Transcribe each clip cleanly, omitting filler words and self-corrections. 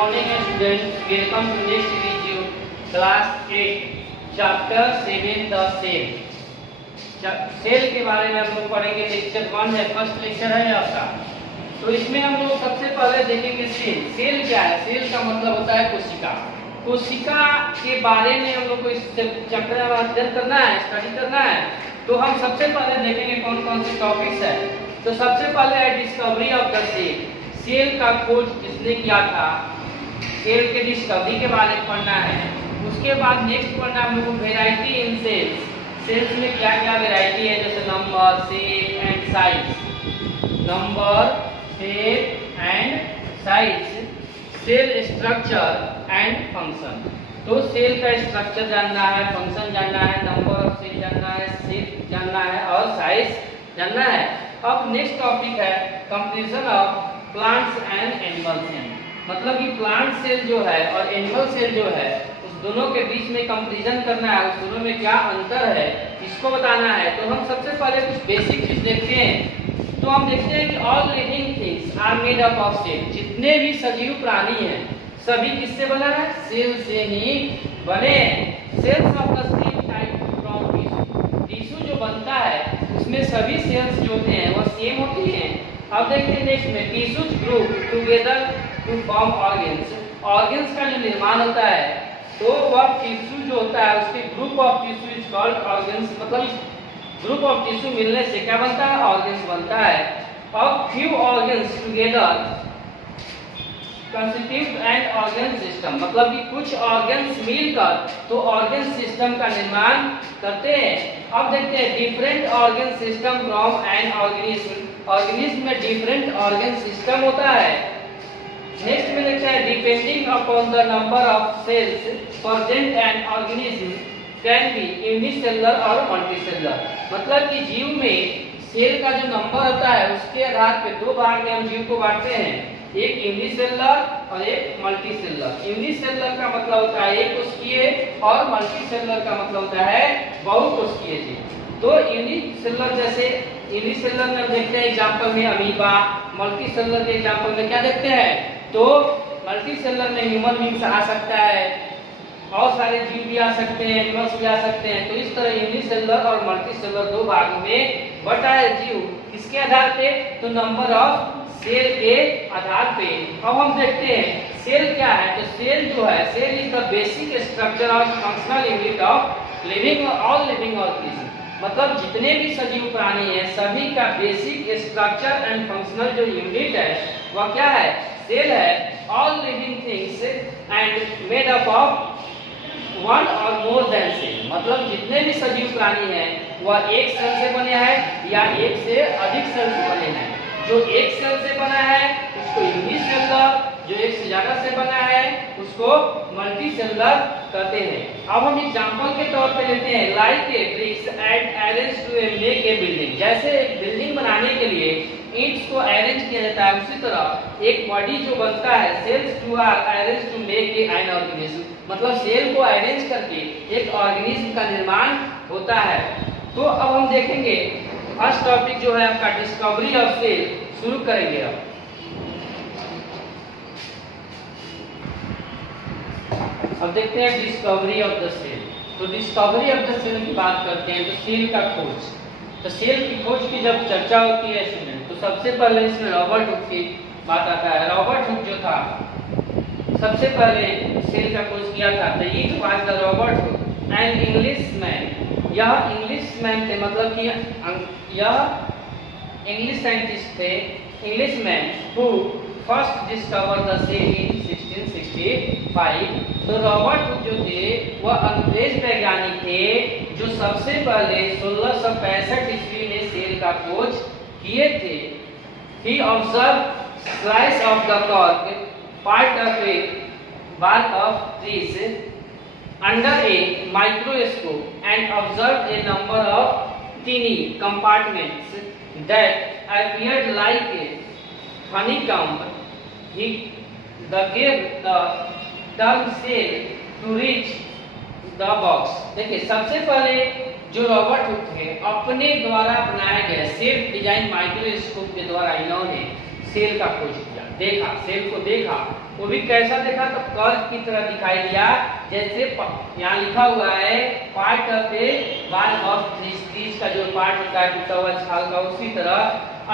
morning students, welcome to next video class 8 chapter 7 the cell। Cell के बारे में हम लोग पढ़ेंगे। लेक्चर 1 है, फर्स्ट लेक्चर है आपका। तो इसमें हम लोग सबसे पहले देखेंगे सेल। सेल क्या है? सेल का मतलब होता है कोशिका। कोशिका के बारे में हम लोग को इस चैप्टर में अध्ययन करना है, स्टडी करना है। तो हम सबसे पहले देखेंगे कौन कौन से टॉपिक्स है। तो सबसे पहले है discovery of the cell. Cell का खोज किसने किया था? सेल के डिस्कवरी के बारे में पढ़ना है। उसके बाद नेक्स्ट पढ़ना हम लोग को वेराइटी इन सेल्स। सेल्स में क्या क्या वेराइटी है, जैसे number, shape and size. Number, shape and size, cell structure and function. तो सेल का स्ट्रक्चर जानना है, फंक्शन जानना है, नंबर ऑफ सेल जानना है, शेप जानना है और साइज जानना है। अब नेक्स्ट टॉपिक है comparison of plants and animal cell. मतलब कि प्लांट सेल जो है और एनिमल सेल जो है उस दोनों के बीच में कंपैरिजन करना है, उस दोनों में क्या अंतर है इसको बताना है। तो हम सबसे पहले कुछ बेसिक चीज देखते हैं। तो हम देखते हैं कि all living things are made up of cell. जितने भी सजीव प्राणी हैं सभी किससे बना है? सेल से ही बने। Cells of the same type from tissue. Tissue जो बनता है उसमें सभी सेल्स जो होते हैं वो सेम होती हैं। अब देखते हैं नेक्स्ट में tissues group together to form organs. Organs का जो निर्माण होता है तो वह टिश्यू जो होता है उसके group of tissue is called organs. मतलब ग्रुप ऑफ टिश्यू मिलने से क्या बनता है? ऑर्गन्स बनता है। अब few organs together constitute an organ system. मतलब कि कुछ ऑर्गन्स मिलकर तो ऑर्गन सिस्टम का निर्माण करते हैं। अब देखते हैं different organ system from an organism. Organism में डिफरेंट ऑर्गन सिस्टम होता है। नेक्स्ट में देखते हैं depending upon the number of cells present an organism can be unicellular और मल्टीसेलुलर। मतलब कि जीव में सेल का जो नंबर होता है उसके आधार पे दो भाग में हम जीव को बांटते हैं, एक यूनिसेलुलर और एक मल्टीसेलुलर। यूनिसेलुलर का मतलब होता है एक कोशिकीय और मल्टीसेलुलर का मतलब होता है बहुकोशिकीय जीव। तो यूनिसेलुलर जैसे यूनिसेलुलर में हम देखते हैं एग्जांपल में अमीबा, मल्टीसेलुलर के एग्जांपल में क्या देखते हैं? तो मल्टीसेलुलर में ह्यूमन बींग्स आ सकता है और सारे जीव भी आ सकते हैं, एनिमल्स भी आ सकते हैं। तो इस तरह यूनिसेलुलर और मल्टीसेलुलर दो भागों में बटा है जीव। किसके आधार पे? तो नंबर ऑफ सेल के आधार पे। अब हम देखते हैं सेल क्या है। तो सेल जो है, cell is the basic structure और functional unit of living all living organism. मतलब जितने भी सजीव प्राणी हैं सभी का बेसिक स्ट्रक्चर एंड फंक्शनल जो यूनिट है वह क्या है? सेल है। All living things and made up of one or more then cell. मतलब जितने भी सजीव प्राणी हैं वह एक सेल से बने हैं या एक से अधिक सेल से बने हैं। जो एक सेल से बना है उसको यूनिसेलुलर, जो एक से ज्यादा से बना है उसको मल्टीसेलुलर कहते हैं। अब हम एग्जांपल के तौर पे लेते हैं like a bricks and arrange to make a building. जैसे एक बिल्डिंग बनाने के लिए ईंट्स को अरेंज किया जाता है उसी तरह एक बॉडी जो बनता है cells too are arrange to make a an organism. मतलब सेल को अरेंज करके एक ऑर्गेनिज्म का निर्माण होता है। तो अब हम देखेंगे फर्स्ट टॉपिक जो है आपका डिस्कवरी ऑफ सेल शुरू करेंगे। अब देखते हैं डिस्कवरी ऑफ द सेल। तो डिस्कवरी ऑफ द सेल की बात करते हैं तो सेल का खोज। तो सेल की खोज की जब चर्चा होती है स्टूडेंट तो सबसे पहले इसमें रॉबर्ट हुक की बात आता है। रॉबर्ट हुक जो था सबसे पहले सेल का खोज किया था। तो ये was the Robert Hooke and Englishman. यह इंग्लिशमैन थे, मतलब कि यह इंग्लिश साइंटिस्ट थे, Englishman who first discover the cell in 1665। तो रॉबर्ट हुक जो थे वह अंग्रेज वैज्ञानिक थे जो सबसे पहले 1665 ईस्वी में सेल का खोज किए थे। He observed slice of the cork, part of a bark of trees under a microscope and observed a number of tiny compartments that appeared like a honeycomb. He gave the term cell to reach the box. देखिए सबसे पहले जो Robert Hooke थे अपने द्वारा बनाए गए self design microscope के द्वारा इन्होंने सेल का खोज किया। देखा, सेल को देखा, वो भी कैसा देखा, तो कर्व की तरह दिखाई दिया, जैसे यहाँ लिखा हुआ है part of A one of तीस का जो पार्ट होता है टूटा हुआ छाल का, उसी तरह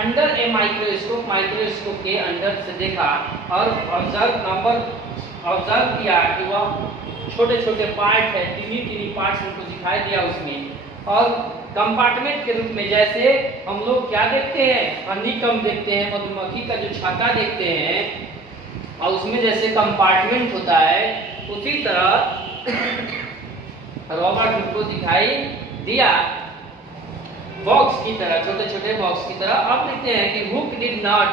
अंडर ए माइक्रोस्कोप, माइक्रोस्कोप के अंदर से देखा और ऑब्जर्व किया कि वह छोटे छोटे पार्ट है, टीनी टीनी पार्ट्स हमको दिखाई दिया उसमें, और कंपार्टमेंट के रूप में जैसे हम लोग क्या देखते हैं, हनीकॉम्ब देखते हैं, मधुमक्खी का जो छत्ता देखते हैं, और उसमें जैसे कंपार्टमेंट होता है, उसी तरह रॉबर्ट हुक को दिखाई दिया बॉक्स की तरह, छोटे छोटे बॉक्स की तरह। अब देखते हैं कि hook did not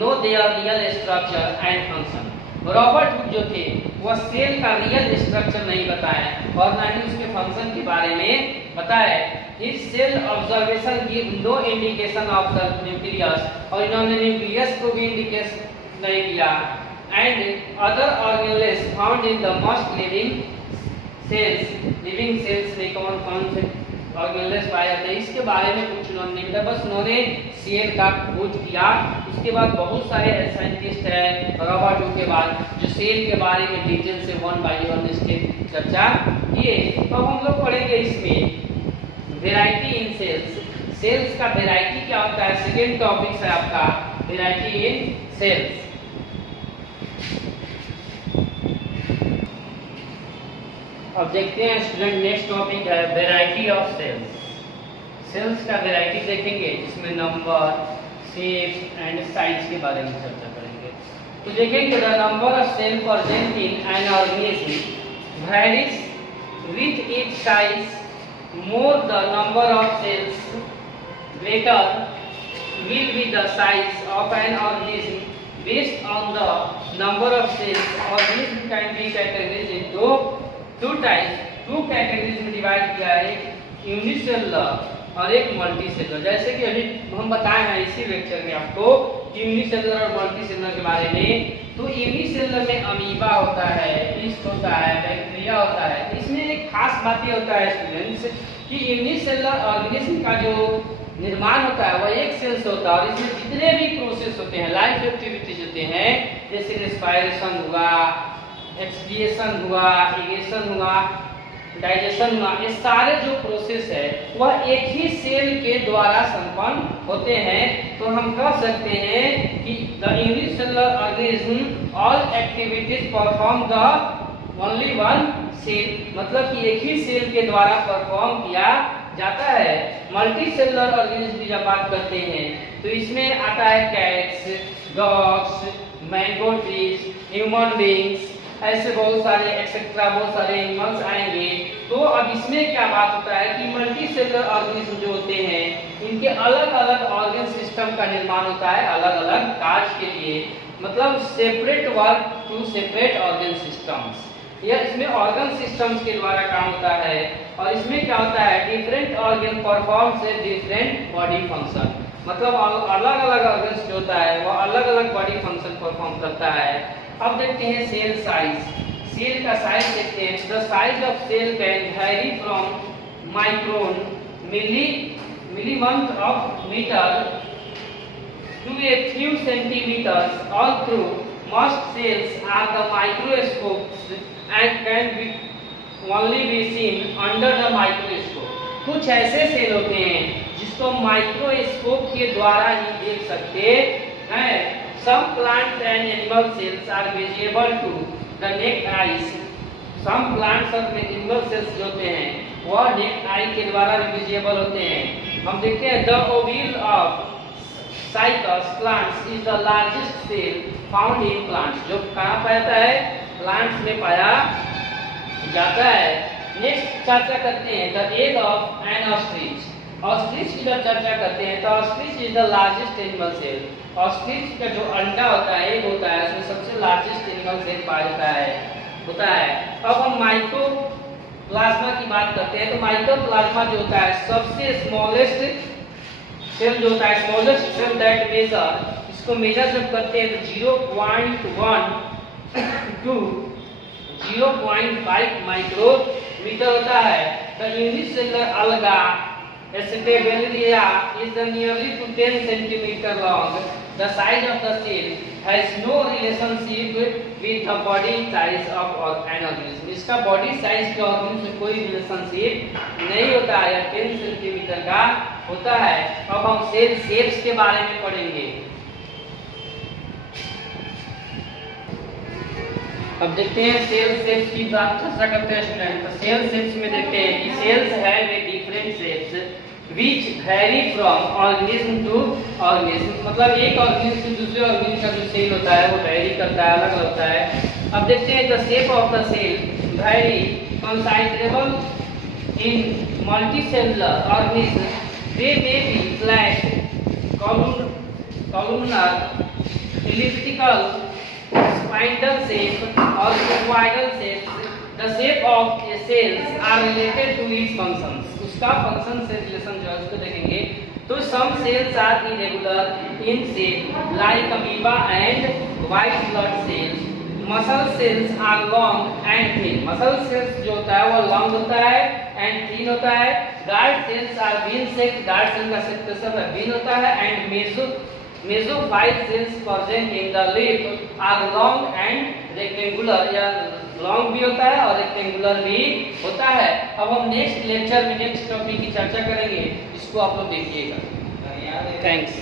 know there real structure and function. Robert Hooke जो थे वह सेल का रियल स्ट्रक्चर नहीं बताए और ना ही उसके फंक्शन के बारे में बताए। His cell observation give no indication of the nucleus, और इन्होंने न्यूक्लियस को भी इंडिकेट नहीं किया। And other organelles found in the most living cells में कौन कौन से ऑर्गेनेल्स पाए जाते हैं इसके बारे में कुछ उन्होंने नहीं बताया, बस उन्होंने सेल का खोज किया। उसके बाद बहुत सारे साइंटिस्ट हैं रॉबर्ट हुक के बाद जो सेल के बारे में डिटेल से वन बाय वन स्टेप चर्चा किए। अब हम लोग पढ़ेंगे इसमें वेराइटी इन सेल्स। सेल्स का वेराइटी क्या होता है, सेकेंड टॉपिक है आपका वेराइटी इन सेल्स। अब देखते हैं स्टूडेंट, नेक्स्ट टॉपिक है वेराइटी ऑफ सेल्स। सेल्स का वेराइटी देखेंगे जिसमें नंबर, शेप एंड साइज के बारे में चर्चा करेंगे। तो देखेंगे the number of cell present in an organism varies with each size, more the number of cells, greater will be the size of an organism. Based on the number of cells, organism can be categorized into two types. two categories में divide किया है, unicellular और एक multicellular. जैसे कि अभी हम बताए हैं इसी लेक्चर में आपको यूनिसेलुलर और मल्टीसेलुलर के बारे में। तो यूनिसेलुलर में अमीबा होता है, ईस्ट होता है, बैक्टीरिया होता है। इसमें एक खास बात ये होता है स्टूडेंट्स कि यूनिसेलुलर ऑर्गेनिज्म का जो निर्माण होता है वह एक सेल से होता है और इसमें जितने भी प्रोसेस होते हैं, लाइफ एक्टिविटीज होते हैं, जैसे रेस्पिरेशन हुआ, एक्सपिरेशन हुआ, इरिगेशन हुआ, डाइजेशन हुआ, ये सारे जो प्रोसेस है वह एक ही सेल के द्वारा संपन्न होते हैं। तो हम कह सकते हैं कि the unicellular organism all activities perform the only one cell, मतलब कि एक ही सेल के द्वारा परफॉर्म किया जाता है। मल्टी सेलुलर ऑर्गेनिज्म की जब बात करते हैं तो इसमें आता है cats, dogs, mango trees, human beings, ऐसे बहुत सारे एक्सेट्रा बहुत सारे एनिमल्स आएंगे। तो अब इसमें क्या बात होता है कि मल्टी सेलुलर ऑर्गेनिज्म जो होते हैं इनके अलग अलग ऑर्गन सिस्टम का निर्माण होता है अलग अलग कार्य के लिए, मतलब separate work to separate organ systems. यह इसमें ऑर्गन सिस्टम्स के द्वारा काम होता है और इसमें क्या होता है डिफरेंट ऑर्गन परफॉर्म से डिफरेंट बॉडी फंक्शन, मतलब अलग अलग ऑर्गन्स जो होता है वो अलग अलग बॉडी फंक्शन परफॉर्म करता है। अब देखते हैं सेल साइज। सेल का साइज देखते हैं। The size of cell can vary from micron millionth of metre to a few centimetres. Although most cells are the microscopes and can be only be seen under the microscope. कुछ ऐसे cell होते हैं जिसको microscope के द्वारा ही देख सकते हैं। Some plant and animal cells are visible to the naked eyes. Some plants और animal cells जो होते हैं वह naked eye के द्वारा विजिबल होते हैं। हम देखते हैं the ovule of Cycas plants is the largest cell found in plants, जो कहाँ पाया जाता है, प्लांट्स में पाया जाता है। नेक्स्ट चर्चा करते हैं the egg of an ostrich. Ostrich की जब चर्चा करते हैं तो ostrich is the largest animal cell. Ostrich का जो अंडा होता है, एग होता है, उसमें सबसे लार्जेस्ट एनिमल सेल पाया होता है। अब हम माइकोप्लाज्मा की बात करते हैं तो माइकोप्लाज्मा जो होता है सबसे स्मॉलेस्ट सेल जो होता है, स्मॉलेस्ट सेल दैट मेजर, इसको मेजर जब करते हैं तो 0.1 to 0.5 माइक्रोमीटर होता है। द यूनिसेलुलर अलगा Acetobacteria is nearly to 10 centimeter long. The size of the cell has no relationship with the body size of an organism. इसका बॉडी साइज के ऑर्गेनिज्म से कोई रिलेशनशिप नहीं होता है, या 10 सेंटीमीटर का होता है। अब हम सेल शेप्स के बारे में पढ़ेंगे। अब देखते हैं सेल शेप्स की बात चर्चा करते हैं स्टूडेंट। तो सेल शेप्स में देखते हैं कि cells have a different shapes which vary from organism to organism, मतलब एक ऑर्गेनिज्म से दूसरे ऑर्गेनिज्म का जो सेल होता है वो वैरी करता है, अलग होता है। अब देखते हैं the shape of the cell vary considerable in multicellular organism, they may be flat, columnar, elliptical, spindle shape or cuboidal shapes. The shape of a cells are related to its functions. उसका function से relation जो है उसको देखेंगे। तो some cells are irregular in shape like amoeba and white blood cells. Muscle cells are long and thin. Muscle cells जो होता है वो लॉन्ग होता है एंड थिन होता है। Guard cells are bean shaped. Guard cell का सेक्शन बीन होता है and mesophyll cells present in the leaf are long and rectangular, या लॉन्ग भी होता है और रेक्टेंगुलर भी होता है। अब हम नेक्स्ट लेक्चर में नेक्स्ट टॉपिक की चर्चा करेंगे, इसको आप लोग देखिएगा। थैंक्स।